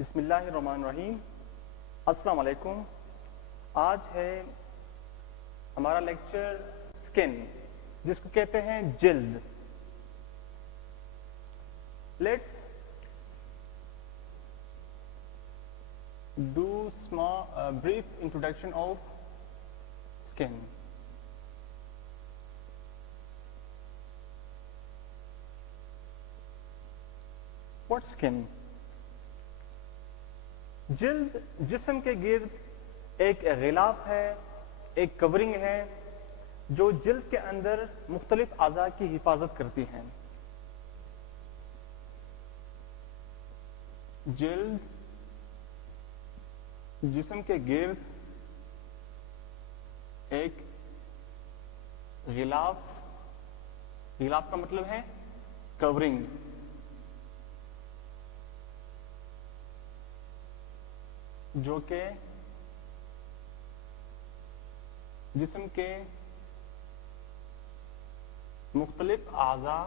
बिस्मिल्लाहिर्रहमानिर्रहीम। अस्सलाम वालेकुम। आज है हमारा लेक्चर स्किन, जिसको कहते हैं जिल्द। Let's do small brief introduction of skin. What skin? जिल्द जिस्म के गिर्द एक गिलाफ है, एक कवरिंग है जो जिल्द के अंदर मुख्तलिफ आज़ा की हिफाजत करती हैं। जिल्द जिस्म के गिर्द एक गिलाफ, गिलाफ का मतलब है कवरिंग, जो कि जिस्म के मुख्तलिफ आज़ा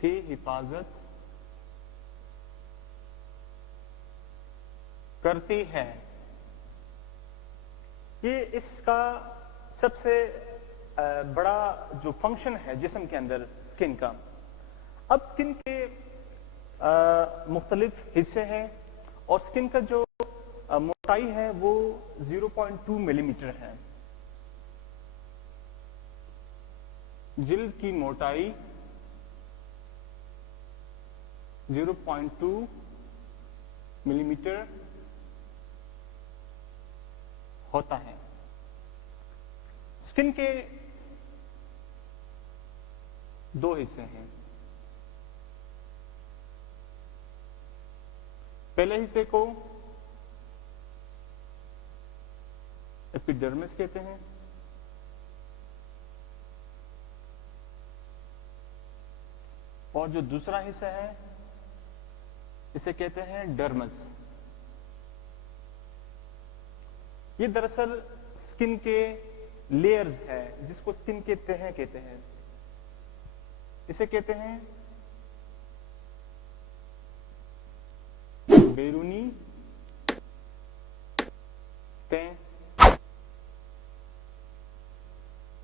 की हिफाजत करती है। ये इसका सबसे बड़ा जो फंक्शन है जिस्म के अंदर स्किन का। अब स्किन के मुख्तलिफ हिस्से हैं और स्किन का जो मोटाई है वो 0.2 मिलीमीटर है। जिल्द की मोटाई 0.2 मिलीमीटर होता है। स्किन के दो हिस्से हैं। पहले हिस्से को एपिडर्मिस कहते हैं, और जो दूसरा हिस्सा है इसे कहते हैं डर्मस। ये दरअसल स्किन के लेयर्स है, जिसको स्किन के तह कहते हैं। इसे कहते हैं बैरूनी तह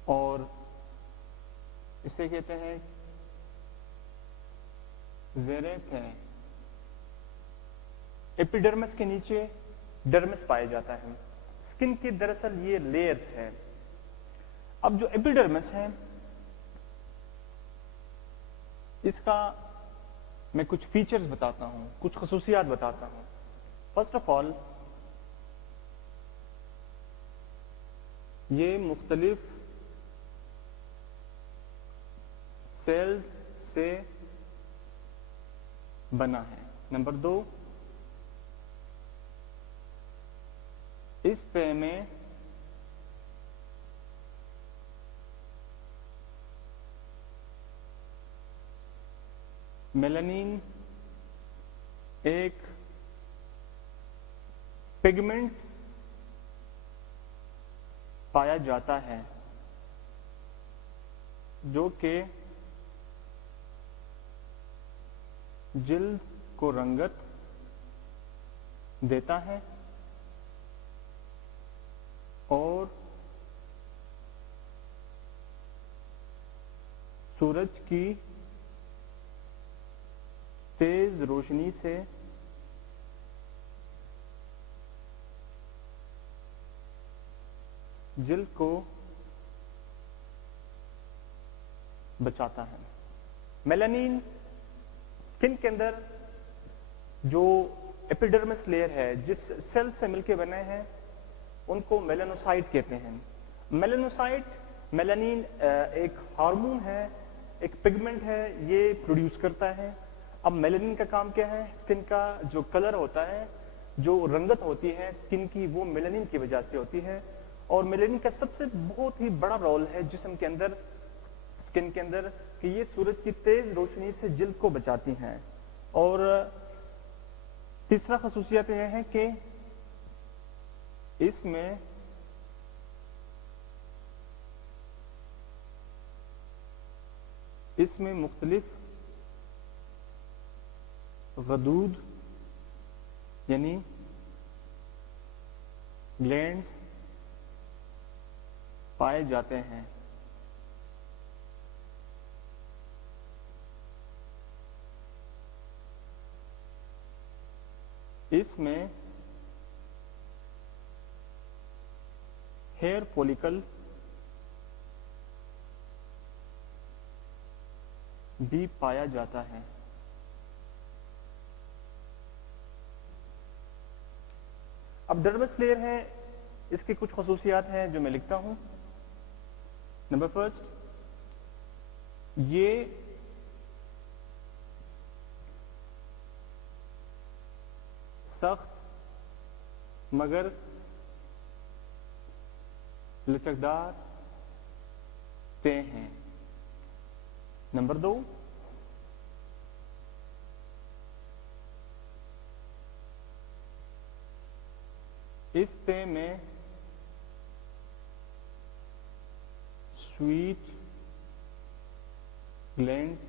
और इसे कहते हैं ज़ेरे तह। एपिडर्मिस के नीचे डर्मिस पाया जाता है। स्किन के दरअसल ये लेयर्स है। अब जो एपिडर्मिस है इसका मैं कुछ फीचर्स बताता हूं, कुछ खसूसियात बताता हूं। फर्स्ट ऑफ ऑल, ये मुख्तलिफ सेल्स से बना है। नंबर 2, इस तह में मेलानिन एक पिगमेंट पाया जाता है जो कि जिल्द को रंगत देता है और सूरज की तेज रोशनी से जिल्द को बचाता है। मेलानिन स्किन के अंदर जो एपिडर्मिस लेयर है, जिस सेल से मिलके बने हैं, उनको मेलानोसाइट कहते हैं। मेलानोसाइट, मेलानिन एक हार्मोन है, एक पिगमेंट है, ये प्रोड्यूस करता है। अब मेलानिन का काम क्या है? स्किन का जो कलर होता है, जो रंगत होती है स्किन की, वो मेलानिन की वजह से होती है। और मेलानिन का सबसे बहुत ही बड़ा रोल है जिस्म के अंदर, स्किन के अंदर, कि ये सूरज की तेज रोशनी से जिल्द को बचाती हैं। और तीसरा खसूसियत यह है कि इसमें मुख्तलिफ गदूद यानी ग्लैंड्स पाए जाते हैं। इसमें हेयर फॉलिकल भी पाया जाता है। अब डर्मस लेयर है, इसकी कुछ खसूसियात हैं जो मैं लिखता हूं। नंबर फर्स्ट, ये सख्त मगर लचकदार तय हैं। नंबर 2, इस तय में स्वीट ग्लैंड्स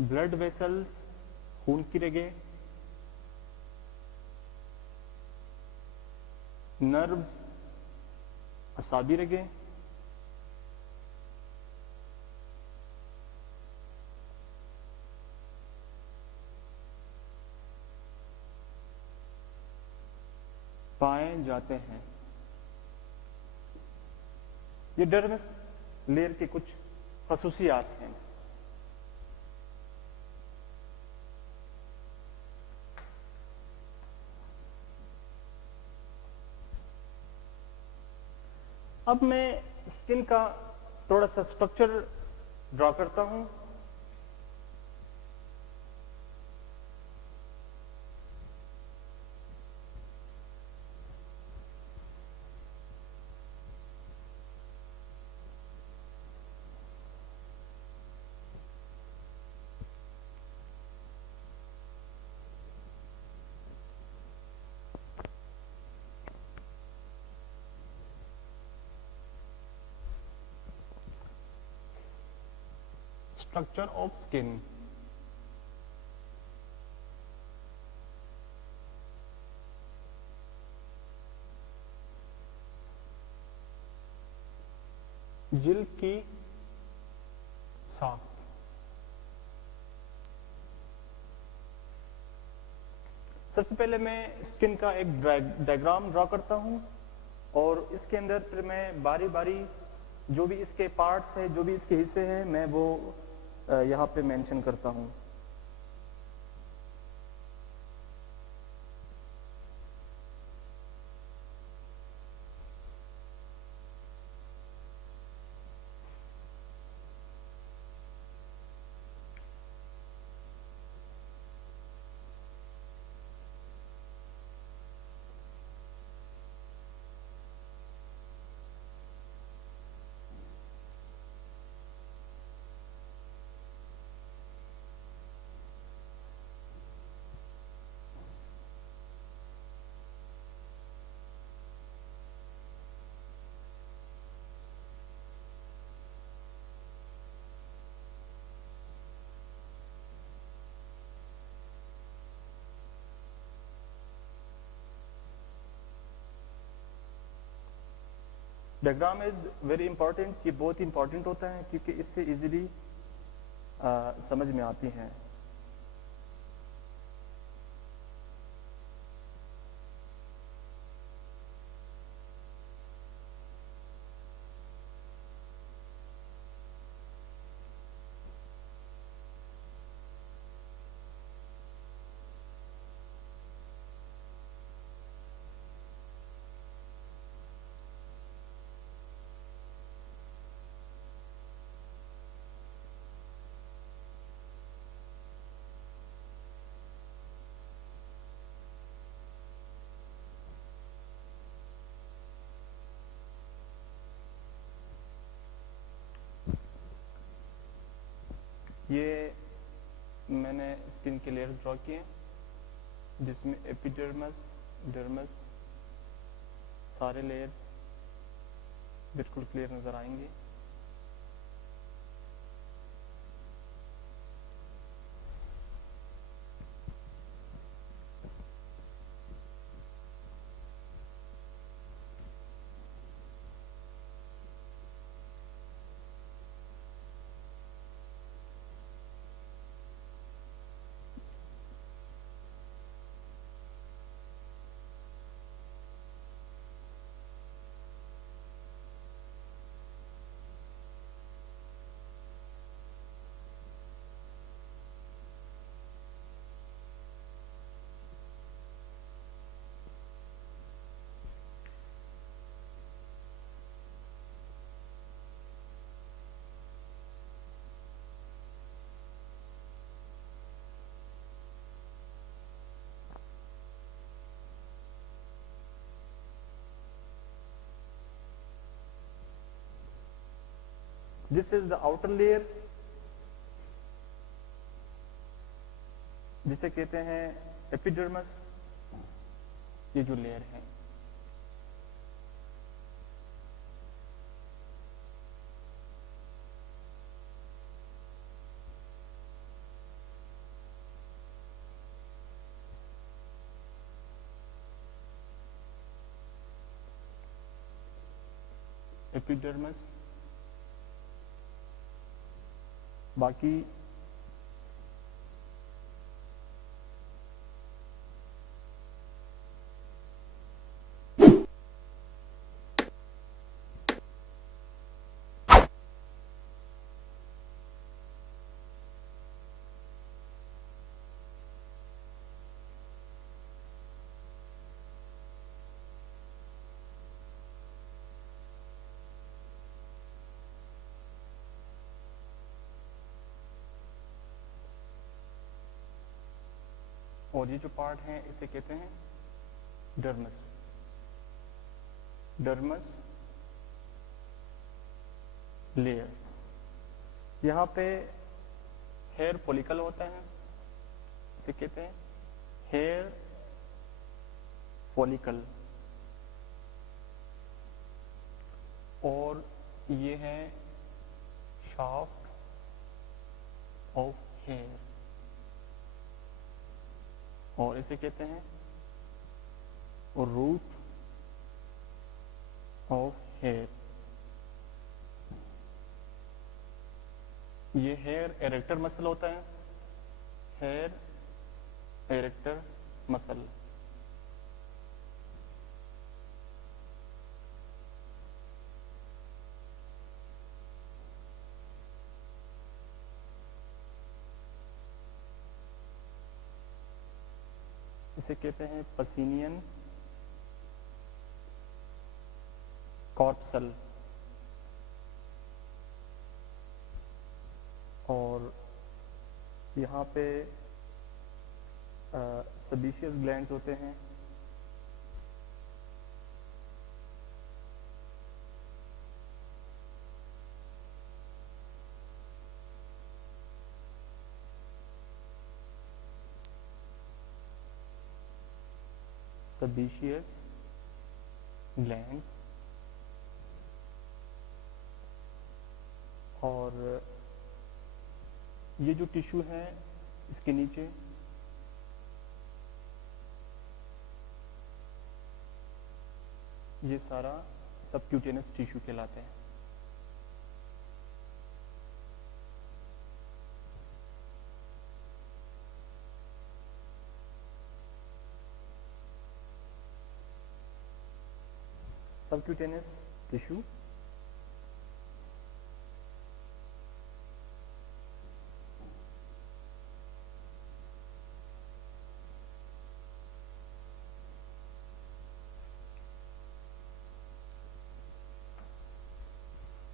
ब्लड वेसल्स खून की रगें, नर्व्स असाबी रगें, पाए जाते हैं। ये डर्मस लेयर के कुछ खसूसियात हैं। अब मैं स्किन का थोड़ा सा स्ट्रक्चर ड्रॉ करता हूं। Structure of skin. जिल्द की साख्त। सबसे पहले मैं स्किन का एक डायग्राम ड्रॉ करता हूं और इसके अंदर फिर मैं बारी बारी जो भी इसके पार्ट्स हैं, जो भी इसके हिस्से हैं, मैं वो यहाँ पे मेंशन करता हूं। Diagram is very important. ये बहुत इंपॉर्टेंट होता है क्योंकि इससे इजीली समझ में आती हैं। ये मैंने स्किन के लेयर्स ड्रॉ किए जिसमें एपिडर्मस, डर्मस, सारे लेयर्स बिल्कुल क्लियर नजर आएंगे। This is the outer layer, जिसे कहते हैं एपिडर्मिस, ये जो लेयर है। एपिडर्मिस, बाकी और ये जो पार्ट है इसे कहते हैं डर्मस। डर्मस लेयर, यहाँ पे हेयर फॉलिकल होता है, इसे कहते हैं हेयर फॉलिकल, और ये है शाफ्ट ऑफ हेयर, और इसे कहते हैं रूट ऑफ हेयर। ये हेयर एरेक्टर मसल होता है, हेयर एरेक्टर मसल। इसे कहते हैं पसीनियन कॉर्पसल, और यहाँ पे सेबेशियस ग्लैंड्स होते हैं, सेबेशियस ग्लैंड्स, और ये जो टिश्यू है इसके नीचे ये सारा सबक्यूटेनियस टिश्यू कहलाते हैं। सबक्यूटेनियस टिश्यू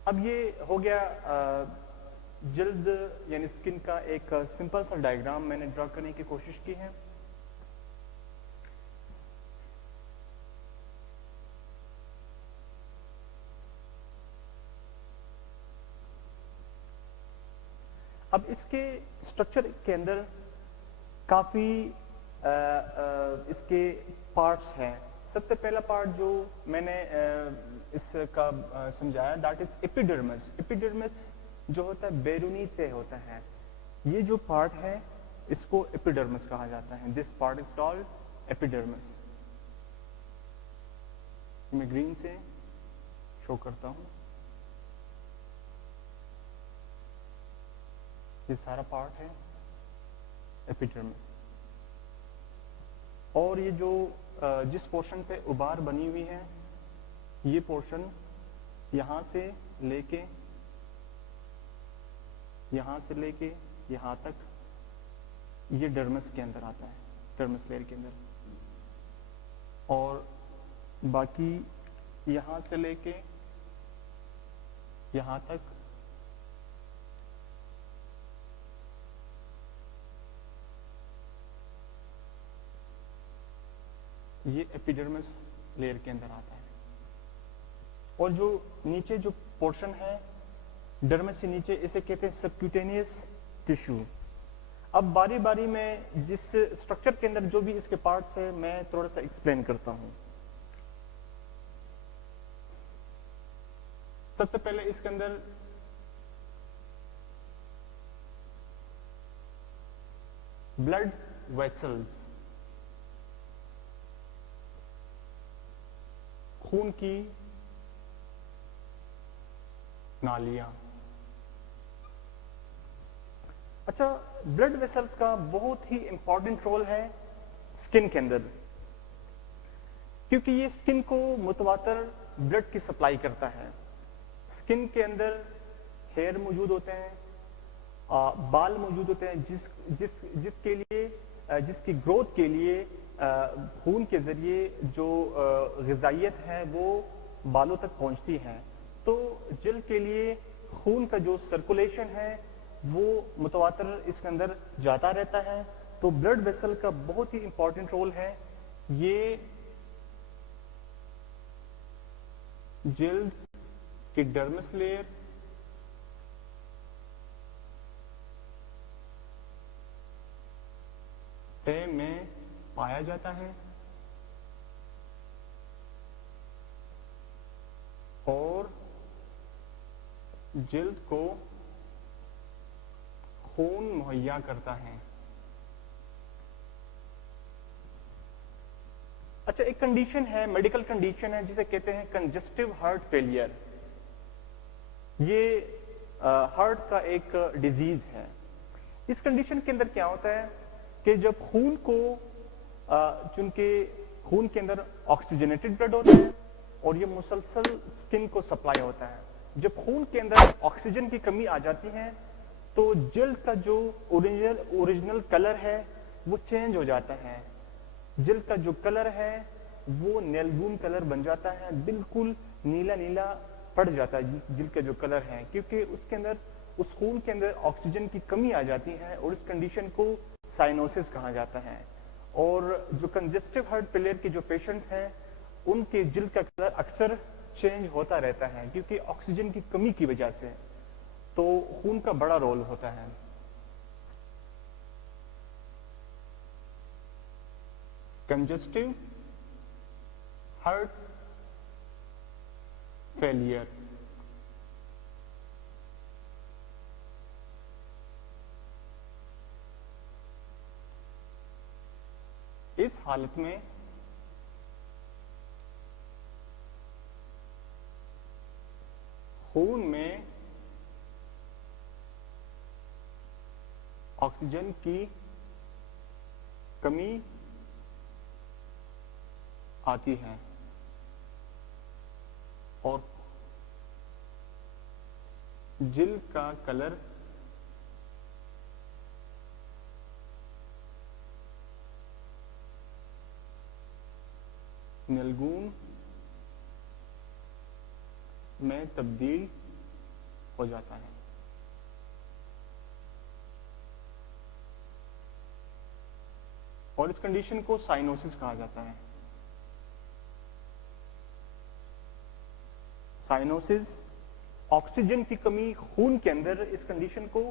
अब ये हो गया जल्द यानी स्किन का एक सिंपल सा डायग्राम मैंने ड्रा करने की कोशिश की है। अब इसके स्ट्रक्चर के अंदर काफी इसके पार्ट्स हैं। सबसे पहला पार्ट जो मैंने इसका समझाया दैट इज एपिडर्मिस। एपिडर्मिस जो होता है बैरूनी तह होता है, ये जो पार्ट है इसको एपिडर्मिस कहा जाता है। This part is called epidermis. मैं ग्रीन से शो करता हूं, ये सारा पार्ट है एपिडर्मिस। और ये जो जिस पोर्शन पे उबार बनी हुई है ये पोर्शन यहां से लेके यहां तक ये डर्मिस के अंदर आता है, डर्मिस लेयर के अंदर। और बाकी यहां से लेके यहां तक ये एपिडर्मिस लेयर के अंदर आता है। और जो नीचे जो पोर्शन है डर्मिस से नीचे इसे कहते हैं सबक्यूटेनियस टिश्यू। अब बारी बारी में जिस स्ट्रक्चर के अंदर जो भी इसके पार्ट्स है मैं थोड़ा सा एक्सप्लेन करता हूं। सबसे पहले इसके अंदर ब्लड वेसल्स, खून की नालियां। अच्छा, ब्लड वेसल्स का बहुत ही इंपॉर्टेंट रोल है स्किन के अंदर, क्योंकि ये स्किन को मुतवातर ब्लड की सप्लाई करता है। स्किन के अंदर हेयर मौजूद होते हैं, बाल मौजूद होते हैं, जिसके लिए जिसकी ग्रोथ के लिए खून के जरिए जो ग़िज़ाइयत है वो बालों तक पहुंचती है। तो जिल्द के लिए खून का जो सर्कुलेशन है वो मुतवातर इसके अंदर जाता रहता है। तो ब्लड वेसल का बहुत ही इंपॉर्टेंट रोल है। ये जिल्द की डर्मिस लेयर, तह में पाया जाता है और जिल्द को खून मुहैया करता है। अच्छा, एक कंडीशन है, मेडिकल कंडीशन है, जिसे कहते हैं कंजेस्टिव हार्ट फेलियर। ये हार्ट का एक डिजीज है। इस कंडीशन के अंदर क्या होता है कि जब खून को चूंकि खून के अंदर ऑक्सीजनेटेड ब्लड होता है और ये मुसलसल स्किन को सप्लाई होता है। जब खून के अंदर ऑक्सीजन की कमी आ जाती है तो जिल्द का जो ओरिजिनल कलर है वो चेंज हो जाता है। जिल्द का जो कलर है वो नीलगून कलर बन जाता है, बिल्कुल नीला नीला पड़ जाता है जिल्द का जो कलर है, क्योंकि उसके अंदर उस खून के अंदर ऑक्सीजन की कमी आ जाती है और इस कंडीशन को साइनोसिस कहा जाता है। और जो कंजेस्टिव हार्ट फेलियर के जो पेशेंट्स हैं उनके जिल्द का कलर अक्सर चेंज होता रहता है क्योंकि ऑक्सीजन की कमी की वजह से। तो खून का बड़ा रोल होता है। कंजेस्टिव हार्ट फेलियर, इस हालत में खून में ऑक्सीजन की कमी आती है और जिल्द का कलर नीलगून में तब्दील हो जाता है। और इस कंडीशन को साइनोसिस कहा जाता है। साइनोसिस, ऑक्सीजन की कमी खून के अंदर, इस कंडीशन को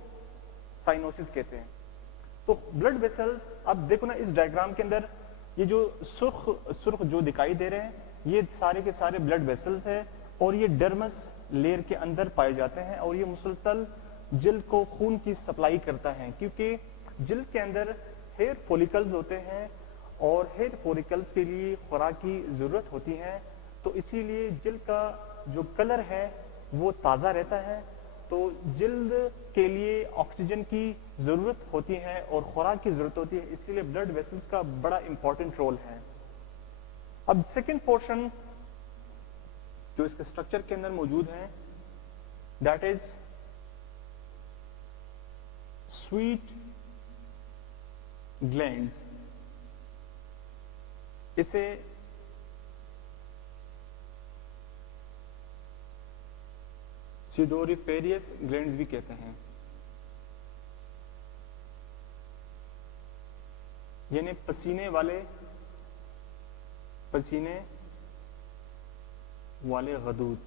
साइनोसिस कहते हैं। तो ब्लड वेसल्स, अब देखो ना इस डायग्राम के अंदर ये जो सुर्ख जो दिखाई दे रहे हैं ये सारे के सारे ब्लड वेसल्स है और ये डर्मस लेयर के अंदर पाए जाते हैं और ये मुसलसल जिल्द को खून की सप्लाई करता है, क्योंकि जिल्द के अंदर हेयर फॉलिकल्स होते हैं और हेयर फॉलिकल्स के लिए खुराक की जरूरत होती है। तो इसीलिए जिल्द का जो कलर है वो ताज़ा रहता है। तो जिल्द के लिए ऑक्सीजन की जरूरत होती है और खुराक की जरूरत होती है, इसलिए ब्लड वेसल्स का बड़ा इंपॉर्टेंट रोल है। अब सेकेंड पोर्शन जो इसके स्ट्रक्चर के अंदर मौजूद है, दैट इज स्वीट ग्लैंड्स। इसे सीडोरिफेरियस ग्लैंड्स भी कहते हैं, यानी पसीने वाले गदूद।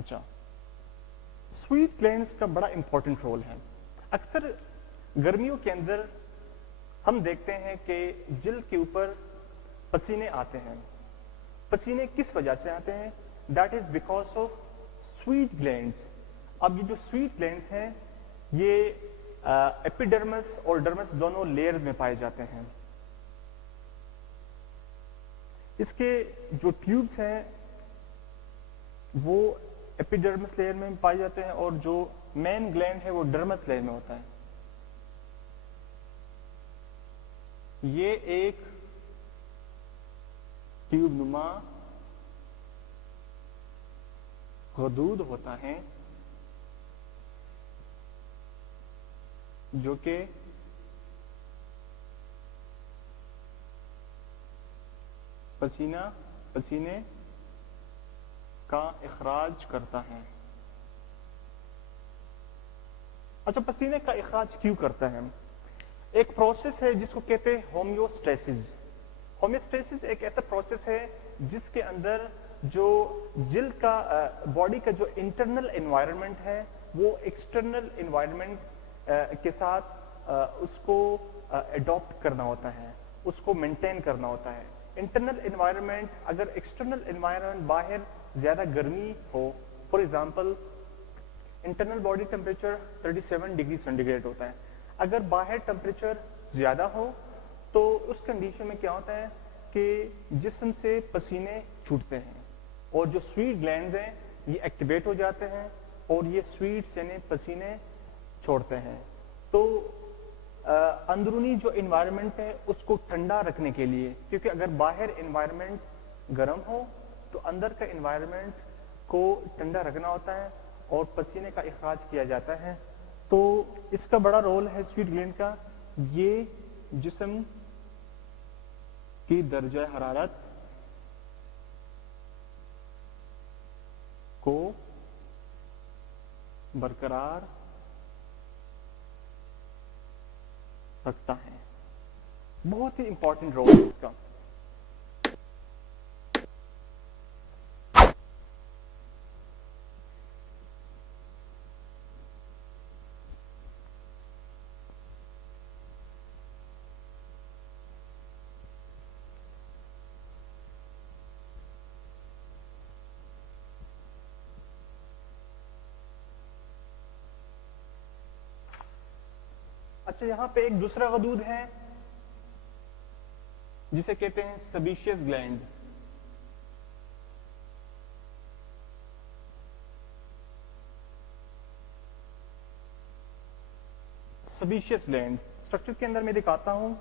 अच्छा, स्वीट ग्लैंड्स का बड़ा इंपॉर्टेंट रोल है। अक्सर गर्मियों के अंदर हम देखते हैं कि जिल्द के ऊपर पसीने आते हैं। पसीने किस वजह से आते हैं? That is because of sweet glands. अब ये जो स्वीट ग्लैंड्स हैं ये एपिडर्मिस और डर्मिस दोनों लेयर्स में पाए जाते हैं। इसके जो ट्यूब्स हैं वो एपिडर्मिस लेयर में पाए जाते हैं और जो मेन ग्लैंड है वो डर्मिस लेयर में होता है। ये एक ट्यूब नुमा गदूद होता है जो कि पसीने का इखराज करता है। अच्छा, पसीने का इखराज क्यों करता है? एक प्रोसेस है जिसको कहते हैं होम्योस्टेसिस। होम्योस्टेसिस एक ऐसा प्रोसेस है जिसके अंदर जो जिल्द का बॉडी का जो इंटरनल एनवायरनमेंट है वो एक्सटर्नल एनवायरनमेंट के साथ उसको अडॉप्ट करना होता है, उसको मेंटेन करना होता है। इंटरनल एनवायरनमेंट, अगर एक्सटर्नल एनवायरनमेंट बाहर ज्यादा गर्मी हो, for example internal body temperature 37 degree centigrade होता है, अगर बाहर टेम्परेचर ज्यादा हो तो उस कंडीशन में क्या होता है कि जिस्म से पसीने छूटते हैं और जो स्वीट ग्लैंड्स हैं ये एक्टिवेट हो जाते हैं और ये स्वीट यानी पसीने छोड़ते हैं। तो अंदरूनी जो इन्वायरमेंट है उसको ठंडा रखने के लिए, क्योंकि अगर बाहर इन्वायरमेंट गर्म हो तो अंदर का इन्वायरमेंट को ठंडा रखना होता है और पसीने का इखराज किया जाता है। तो इसका बड़ा रोल है स्वीट ग्लैंड का। ये जिस्म की दर्जा हरारत को बरकरार रखता है। बहुत ही इंपॉर्टेंट रोल है इसका। अच्छा, यहां पे एक दूसरा गदूद है जिसे कहते हैं सबीशियस ग्लैंड। सबीशियस ग्लैंड स्ट्रक्चर के अंदर मैं दिखाता हूं।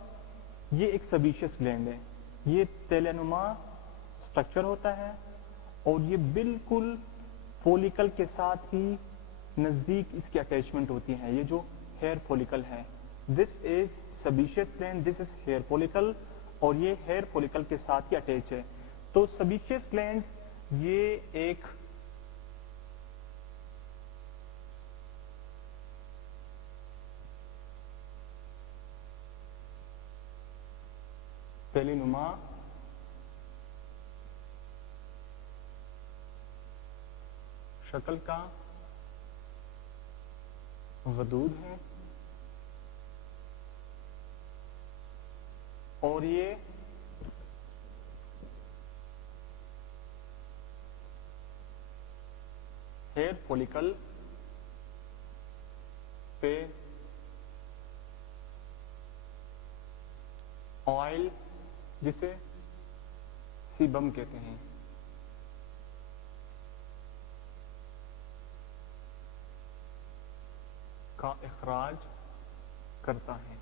ये एक सबीशियस ग्लैंड है। ये तेलनुमा स्ट्रक्चर होता है और ये बिल्कुल फोलिकल के साथ ही नजदीक इसकी अटैचमेंट होती है। ये जो हेयर फॉलिकल है, this is sebaceous gland, this is hair follicle, और ये हेयर फॉलिकल के साथ ही अटैच है। तो सबीशियस ग्लैंड ये एक तेलीनुमा शक्ल का गदूद है और ये हेयर फॉलिकल पे ऑयल, जिसे सीबम कहते हैं, का इखराज करता है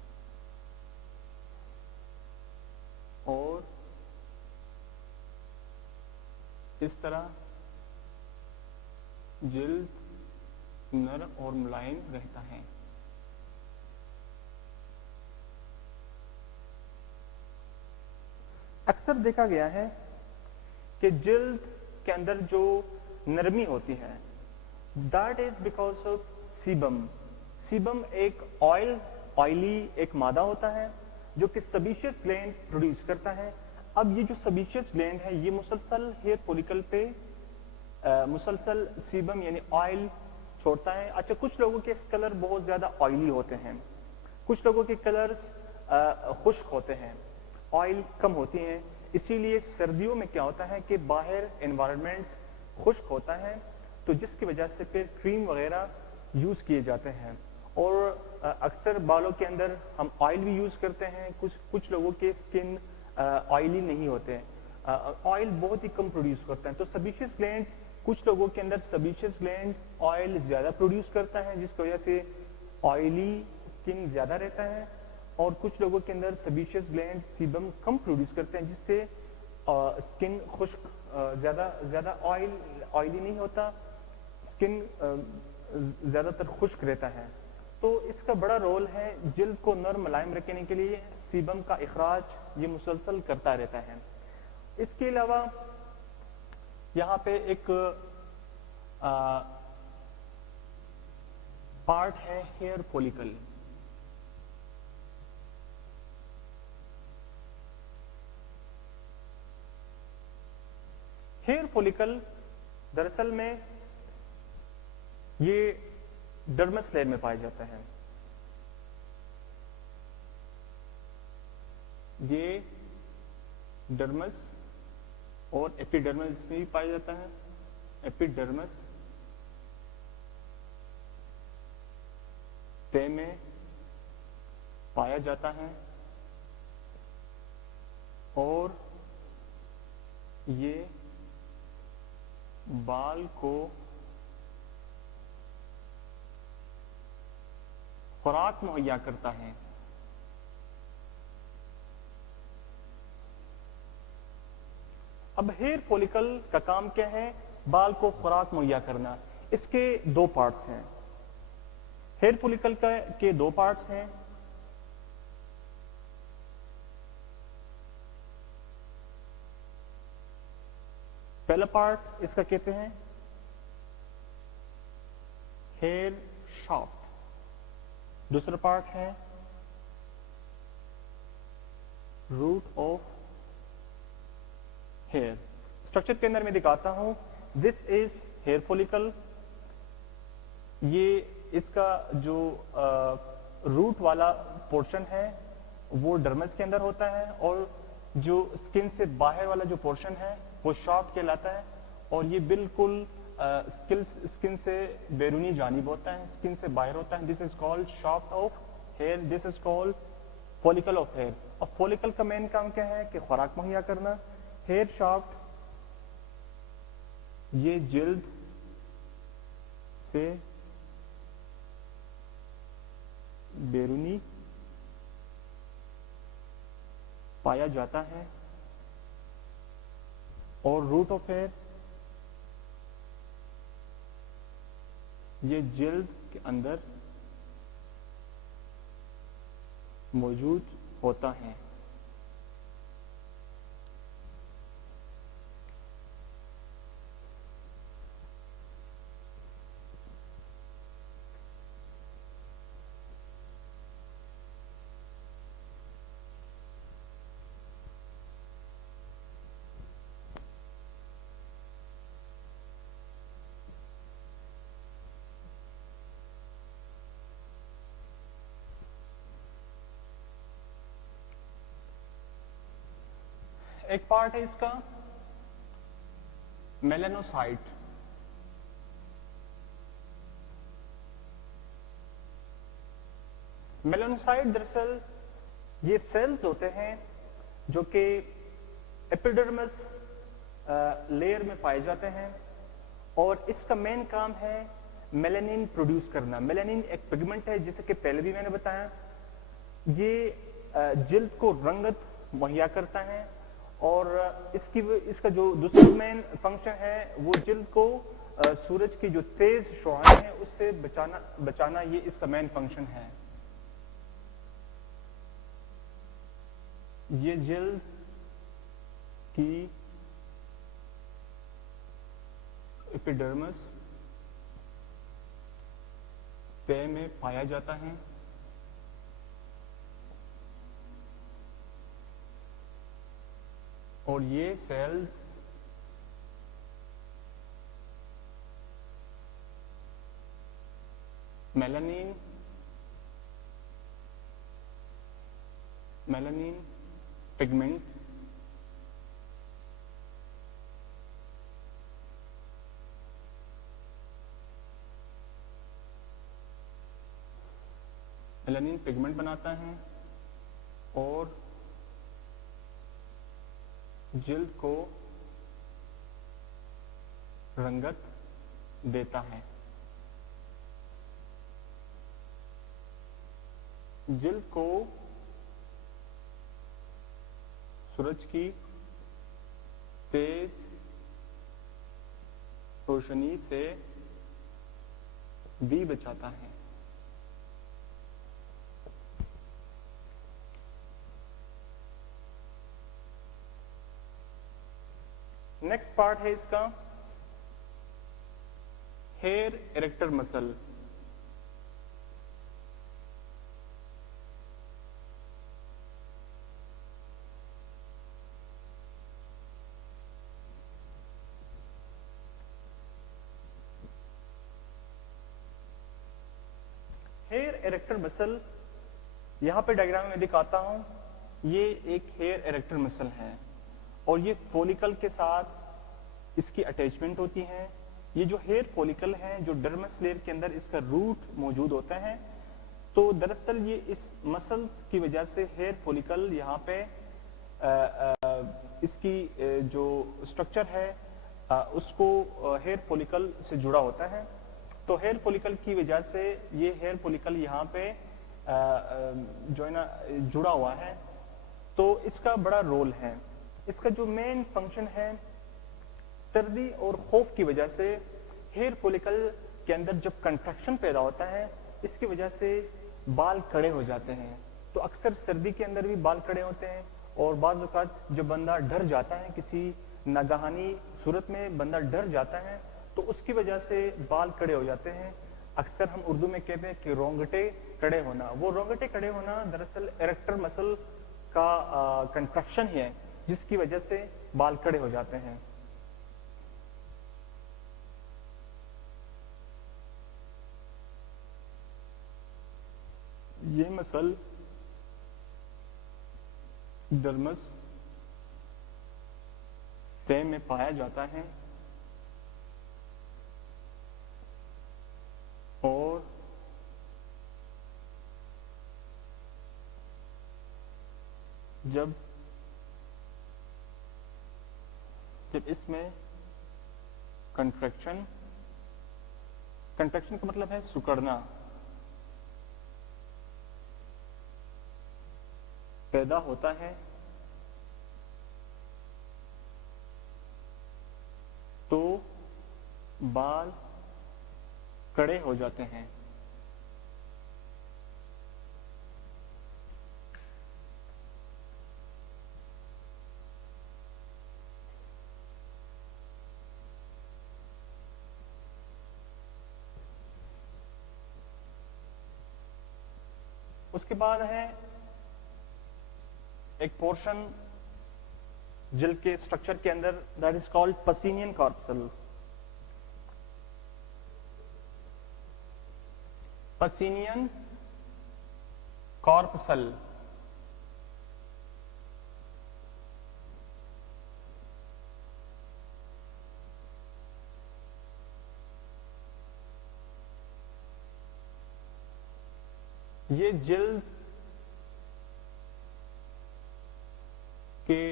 और इस तरह जिल्द नरम और मुलायम रहता है। अक्सर देखा गया है कि जिल्द के अंदर जो नरमी होती है that is because of sebum. Sebum एक ऑयली एक मादा होता है जो कि सबीशियस ग्लैंड प्रोड्यूस करता है। अब ये जो सबीशियस ग्लैंड है ये मुसलसल हेयर फॉलिकल पे मुसलसल सीबम यानी ऑयल छोड़ता है। अच्छा, कुछ लोगों के कलर बहुत ज्यादा ऑयली होते हैं, कुछ लोगों के कलर्स खुश्क होते हैं, ऑयल कम होती हैं। इसीलिए सर्दियों में क्या होता है कि बाहर एनवायरनमेंट खुश्क होता है, तो जिसकी वजह से फिर क्रीम वगैरह यूज किए जाते हैं। और अक्सर बालों के अंदर हम ऑयल भी यूज करते हैं। कुछ लोगों के स्किन ऑयली नहीं होते हैं, ऑयल बहुत ही कम प्रोड्यूस करते हैं। तो सबीशियस ग्लैंड, कुछ लोगों के अंदर सबीशियस ग्लैंड ऑयल ज्यादा प्रोड्यूस करता है, जिसकी वजह से ऑयली स्किन ज्यादा रहता है। और कुछ लोगों के अंदर सबीशियस ग्लैंड सीबम कम प्रोड्यूस करते हैं, जिससे स्किन खुश्क, ज्यादा ऑयली नहीं होता, स्किन ज्यादातर खुश्क रहता है। तो इसका बड़ा रोल है जिल्द को नर्म मुलायम रखने के लिए। सीबम का इखराज ये मुसलसल करता रहता है। इसके अलावा यहाँ पे एक पार्ट है हेयर फॉलिकल। हेयर फॉलिकल दरअसल में ये डर्मस लेयर में पाया जाता है। ये डर्मस और एपिडर्मस में भी पाया जाता है। एपिडर्मस पे में पाया जाता है और ये बाल को खुराक मुहैया करता है। अब हेयर फॉलिकल का काम क्या है? बाल को खुराक मुहैया करना। इसके दो पार्ट्स हैं। हेयर फॉलिकल के दो पार्ट्स हैं। पहला पार्ट इसका कहते हैं हेयर शाफ्ट। दूसरा पार्ट है रूट ऑफ हेयर। स्ट्रक्चर के अंदर मैं दिखाता हूं। This is hair follicle. ये इसका जो रूट वाला पोर्शन है वो डर्मस के अंदर होता है, और जो स्किन से बाहर वाला जो पोर्शन है वो शाफ्ट कहलाता है। और ये बिल्कुल स्किन से बैरूनी जानिब होता है, स्किन से बाहर होता है। This is called shaft of hair. This is called follicle of hair. और फॉलिकल का मेन काम क्या है कि खुराक मुहैया करना। हेयर शाफ्ट ये जिल्द से बैरूनी पाया जाता है, और रूट ऑफ हेयर ये जिल्द के अंदर मौजूद होता है। एक पार्ट है इसका मेलानोसाइट। मेलानोसाइट दरअसल ये सेल्स होते हैं जो कि एपिडर्मस लेयर में पाए जाते हैं, और इसका मेन काम है मेलानिन प्रोड्यूस करना। मेलानिन एक पिगमेंट है, जैसे कि पहले भी मैंने बताया, ये जिल्द को रंगत मुहैया करता है। और इसका जो दूसरा मेन फंक्शन है वो जिल्द को सूरज की जो तेज शुआएं हैं उससे बचाना ये इसका मेन फंक्शन है। ये जिल्द की एपिडर्मस पे में पाया जाता है, और ये सेल्स मेलानिन पिगमेंट बनाता है और जिल्द को रंगत देता है। जिल्द को सूरज की तेज रोशनी से भी बचाता है। नेक्स्ट पार्ट है इसका hair erector muscle. Hair erector muscle यहां पे डायग्राम में दिखाता हूं। ये एक हेयर इरेक्टर मसल है और ये फॉलिकल के साथ इसकी अटैचमेंट होती है। ये जो हेयर फॉलिकल है, जो डर्मस लेयर के अंदर इसका रूट मौजूद होता है, तो दरअसल ये इस मसल्स की वजह से हेयर फॉलिकल यहाँ पे इसकी जो स्ट्रक्चर है उसको हेयर फॉलिकल से जुड़ा होता है। तो हेयर फॉलिकल की वजह से ये हेयर फॉलिकल यहाँ पे जो है ना जुड़ा हुआ है, तो इसका बड़ा रोल है। इसका जो मेन फंक्शन है, सर्दी और खौफ की वजह से हेयर फॉलिकल के अंदर जब कंट्रैक्शन पैदा होता है, इसकी वजह से बाल खड़े हो जाते हैं। तो अक्सर सर्दी के अंदर भी बाल खड़े होते हैं और बाज़ औक़ात जब बंदा डर जाता है, किसी नागहानी सूरत में बंदा डर जाता है, तो उसकी वजह से बाल खड़े हो जाते हैं। अक्सर हम उर्दू में कहते हैं कि रोंगटे खड़े होना। वो रोंगटे खड़े होना दरअसल इरेक्टर मसल का कंट्रैक्शन ही है, जिसकी वजह से बाल खड़े हो जाते हैं। ये मसल डर्मस तह में पाया जाता है और जब इसमें कंट्रैक्शन का मतलब है सिकुड़ना पैदा होता है, तो बाल खड़े हो जाते हैं। उसके बाद है एक पोर्शन जिल्द के स्ट्रक्चर के अंदर, that is called pacinian corpuscle. Pacinian corpuscle ये जिल्द के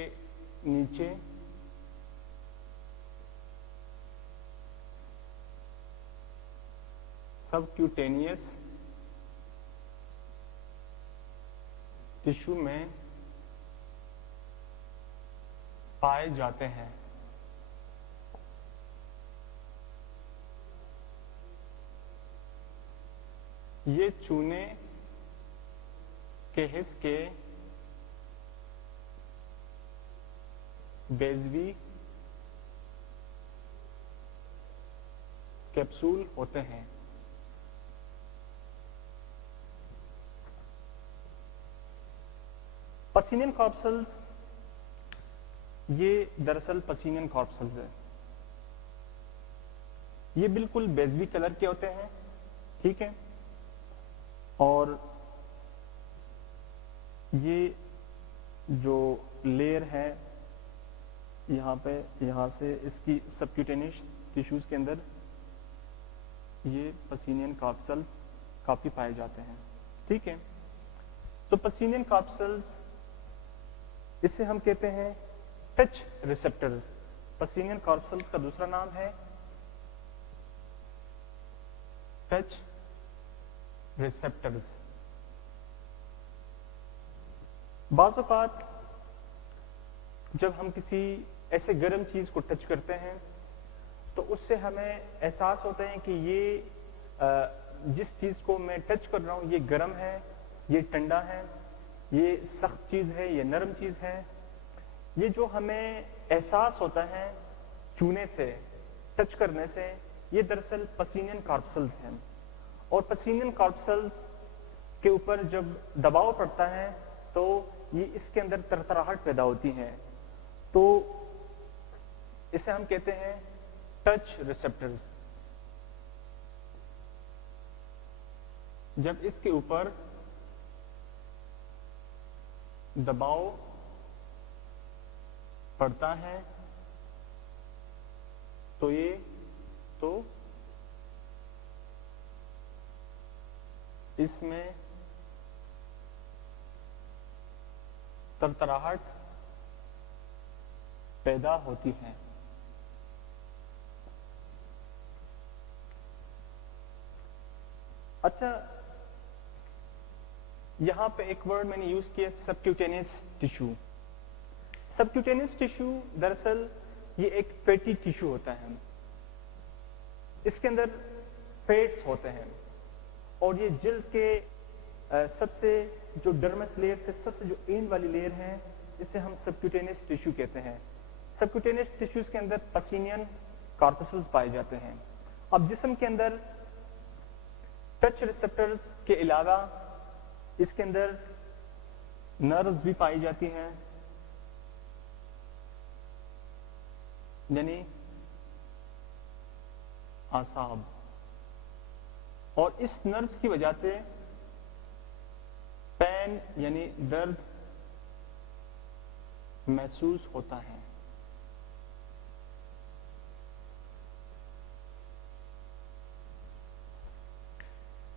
नीचे सबक्यूटेनियस टिश्यू में पाए जाते हैं। ये चूने के हिस्स के बेजवी कैप्सूल होते हैं। पसीनियन कॉर्पसल्स ये दरअसल पसीनियन कॉर्पसल्स है। ये बिल्कुल बेजवी कलर के होते हैं, ठीक है। और ये जो लेयर है यहाँ पे, यहाँ से इसकी सबक्यूटेनियस टिश्यूज के अंदर ये पसीनियन कार्पसेल्स काफी पाए जाते हैं। ठीक है, तो पसीनियन कार्पसेल्स, इसे हम कहते हैं टच रिसेप्टर्स। पसीनियन कार्पसेल्स का दूसरा नाम है टच रिसेप्टर्स। बाज़ औक़ात जब हम किसी ऐसे गर्म चीज को टच करते हैं तो उससे हमें एहसास होता है कि ये जिस चीज को मैं टच कर रहा हूं ये गर्म है, ये ठंडा है, ये सख्त चीज है, ये नरम चीज है। ये जो हमें एहसास होता है छूने से, टच करने से, ये दरअसल पसीनियन कार्पसेल्स हैं। और पसीनियन कार्पसेल्स के ऊपर जब दबाव पड़ता है तो ये इसके अंदर तरतराहट पैदा होती है, तो इसे हम कहते हैं टच रिसेप्टर्स। जब इसके ऊपर दबाव पड़ता है तो इसमें तरतराहट पैदा होती है। अच्छा, यहां पे एक वर्ड मैंने यूज किया, सबक्यूटेनियस टिश्यू। सबक्यूटेनियस टिश्यू दरअसल ये एक फैटी टिश्यू होता है। इसके अंदर फैट्स होते हैं और ये जिल्द के सबसे जो डर्मस लेयर से सबसे जो एंड वाली लेयर है, इसे हम सबक्यूटेनियस टिश्यू कहते हैं। सबक्यूटेनियस टिश्यूज के अंदर पसीनियन कार्पसेल्स पाए जाते हैं। अब जिस्म के अंदर टच रिसेप्टर्स के अलावा इसके अंदर नर्व्स भी पाई जाती हैं, यानी आसाब, और इस नर्व्स की वजह से पेन यानी दर्द महसूस होता है।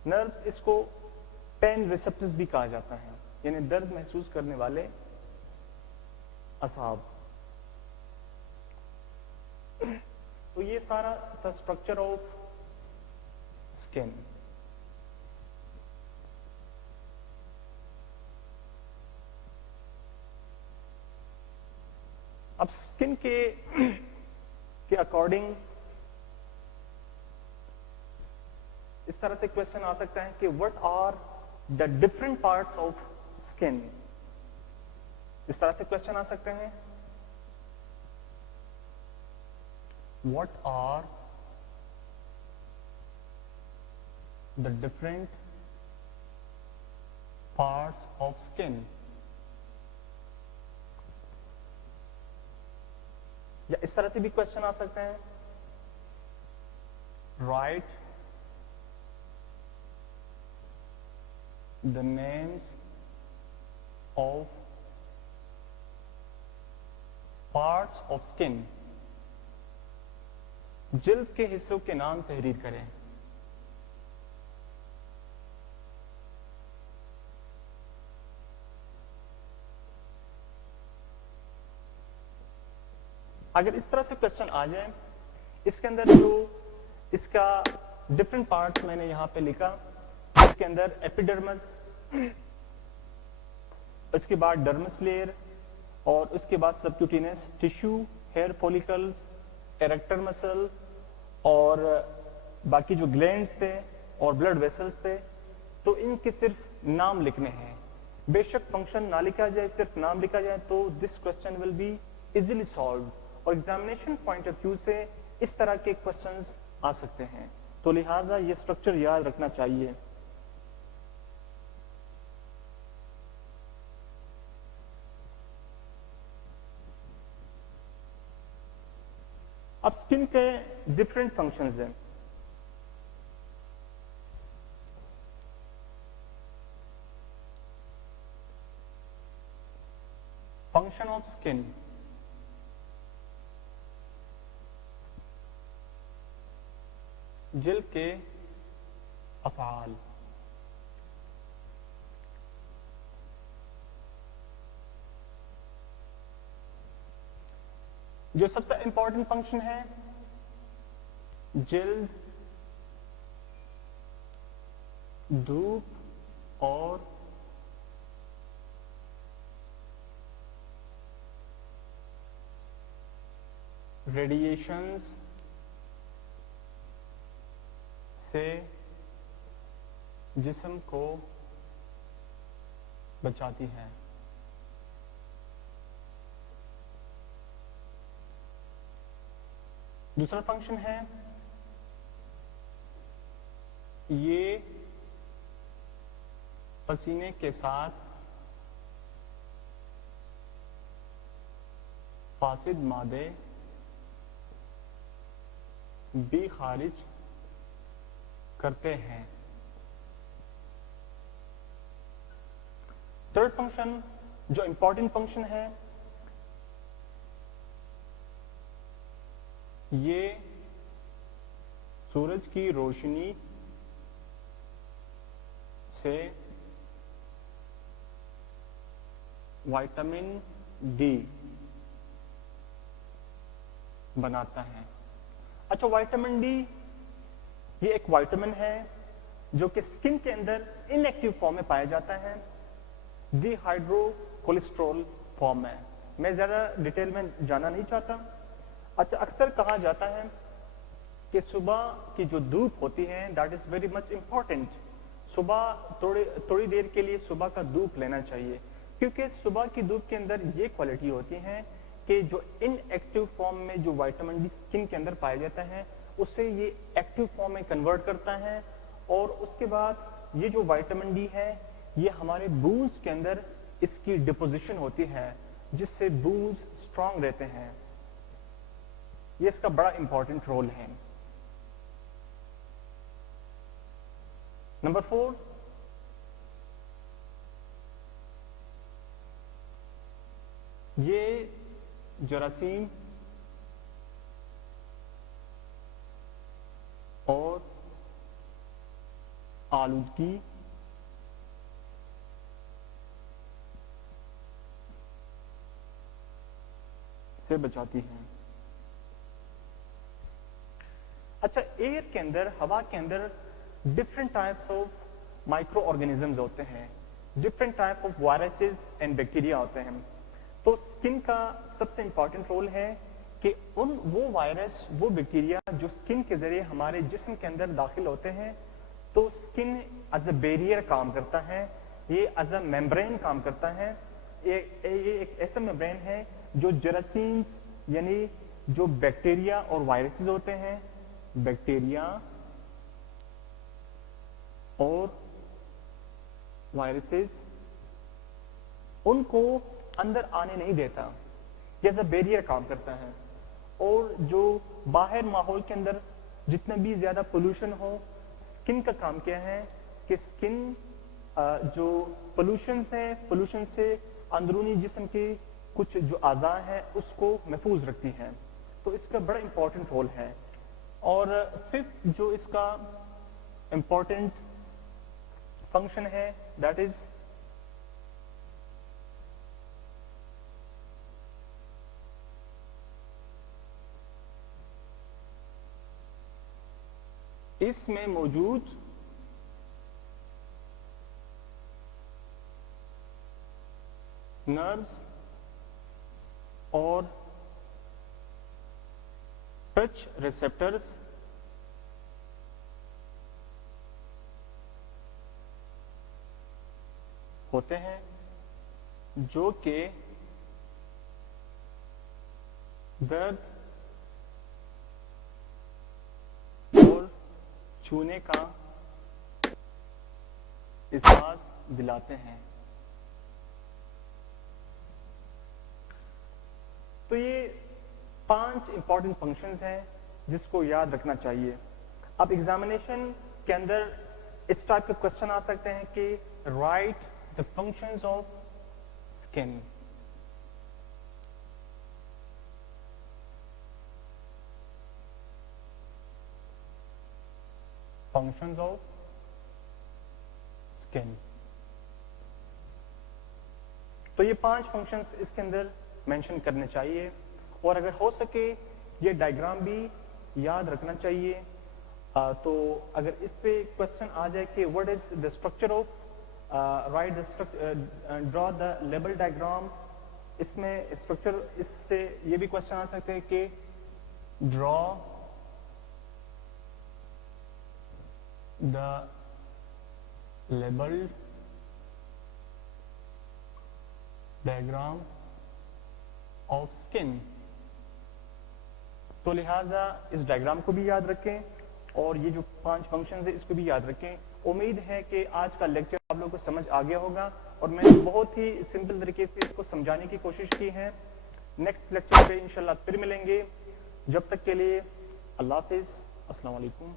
नर्व्स, इसको पेन रिसेप्टर्स भी कहा जाता है, यानी दर्द महसूस करने वाले असाब। तो ये सारा था स्ट्रक्चर ऑफ स्किन। अब स्किन के अकॉर्डिंग इस तरह से क्वेश्चन आ सकता है कि what are the different parts of skin. इस तरह से क्वेश्चन आ सकते हैं, what are the different parts of skin, या इस तरह से भी क्वेश्चन आ सकते हैं, write the names of parts of skin। जिल्द के हिस्सों के नाम तहरीर करें। अगर इस तरह से क्वेश्चन आ जाए, इसके अंदर जो इसका डिफरेंट पार्ट्स मैंने यहां पे लिखा, इसके अंदर एपिडर्मस, उसके बाद डर्मस लेयर, और उसके बाद subcutaneous tissue, hair follicles, erector muscle, और बाकी जो ग्लैंड्स थे और ब्लड वेसल्स थे। तो इनके सिर्फ नाम लिखने हैं। बेशक फंक्शन ना लिखा जाए, सिर्फ नाम लिखा जाए, तो this question will be easily solve. और एग्जामिनेशन पॉइंट ऑफ व्यू से इस तरह के क्वेश्चंस आ सकते हैं, तो लिहाजा ये स्ट्रक्चर याद रखना चाहिए। अब स्किन के डिफरेंट फंक्शंस हैं। Function of skin. जिल्द के अफ़आल। जो सबसे इंपॉर्टेंट फंक्शन है, जिल्द, धूप और रेडिएशंस से जिस्म को बचाती है। दूसरा फंक्शन है, ये पसीने के साथ फासिद मादे भी खारिज करते हैं। थर्ड फंक्शन जो इंपॉर्टेंट फंक्शन है, ये सूरज की रोशनी से विटामिन डी बनाता है। अच्छा, विटामिन डी ये एक विटामिन है जो कि स्किन के अंदर इनएक्टिव फॉर्म में पाया जाता है, डिहाइड्रोकोलेस्ट्रॉल फॉर्म में। मैं ज्यादा डिटेल में जाना नहीं चाहता। अच्छा, अक्सर कहा जाता है कि सुबह की जो धूप होती है that is very much important. सुबह थोड़ी देर के लिए सुबह का धूप लेना चाहिए, क्योंकि सुबह की धूप के अंदर ये क्वालिटी होती है कि जो इनएक्टिव फॉर्म में जो विटामिन डी स्किन के अंदर पाया जाता है उससे ये एक्टिव फॉर्म में कन्वर्ट करता है, और उसके बाद ये जो विटामिन डी है ये हमारे बून्स के अंदर इसकी डिपोजिशन होती है, जिससे बून्स स्ट्रांग रहते हैं। ये इसका बड़ा इंपॉर्टेंट रोल है। नंबर 4, ये जरासीम और आलूदगी से बचाती हैं। अच्छा, एयर के अंदर, हवा के अंदर different types of micro organisms होते हैं, different type of viruses and bacteria होते हैं। तो स्किन का सबसे इंपॉर्टेंट रोल है कि वो वायरस, वो बैक्टीरिया जो स्किन के जरिए हमारे जिस्म के अंदर दाखिल होते हैं, तो स्किन एज अ बैरियर काम करता है, ये एज अ मेम्ब्रेन काम करता है। ये एक ऐसा मेम्ब्रेन है जो जरासीम्स यानी जो बैक्टीरिया और वायरसेस होते हैं, बैक्टीरिया और वायरसेस, उनको अंदर आने नहीं देता, जैसा बैरियर काम करता है। और जो बाहर माहौल के अंदर जितना भी ज्यादा पोल्यूशन हो, स्किन का काम क्या है कि स्किन जो पोल्यूशन से अंदरूनी जिस्म के कुछ जो आज़ा है उसको महफूज रखती है। तो इसका बड़ा इंपॉर्टेंट रोल है। और फिफ्थ जो इसका इंपॉर्टेंट फंक्शन है दैट इज इसमें मौजूद नर्व्स और टच रिसेप्टर्स होते हैं जो कि दर्द और छूने का एहसास दिलाते हैं। तो ये 5 इंपॉर्टेंट फंक्शंस हैं जिसको याद रखना चाहिए। अब एग्जामिनेशन के अंदर इस टाइप के क्वेश्चन आ सकते हैं कि right the functions of skin. Functions of skin. तो ये 5 फंक्शंस इसके अंदर मेंशन करने चाहिए, और अगर हो सके ये डायग्राम भी याद रखना चाहिए। तो अगर इस पे क्वेश्चन आ जाए कि what is the structure of right draw the label diagram, इसमें स्ट्रक्चर, इससे ये भी क्वेश्चन आ सकते हैं कि draw the labelled diagram of skin. तो लिहाजा इस डायग्राम को भी याद रखें और ये जो 5 फंक्शंस है इसको भी याद रखें। उम्मीद है कि आज का लेक्चर आप लोगों को समझ आ गया होगा और मैंने बहुत ही सिंपल तरीके से इसको समझाने की कोशिश की है। नेक्स्ट लेक्चर पे इंशाल्लाह फिर मिलेंगे। जब तक के लिए अल्लाह हाफिज, अस्सलाम वालेकुम।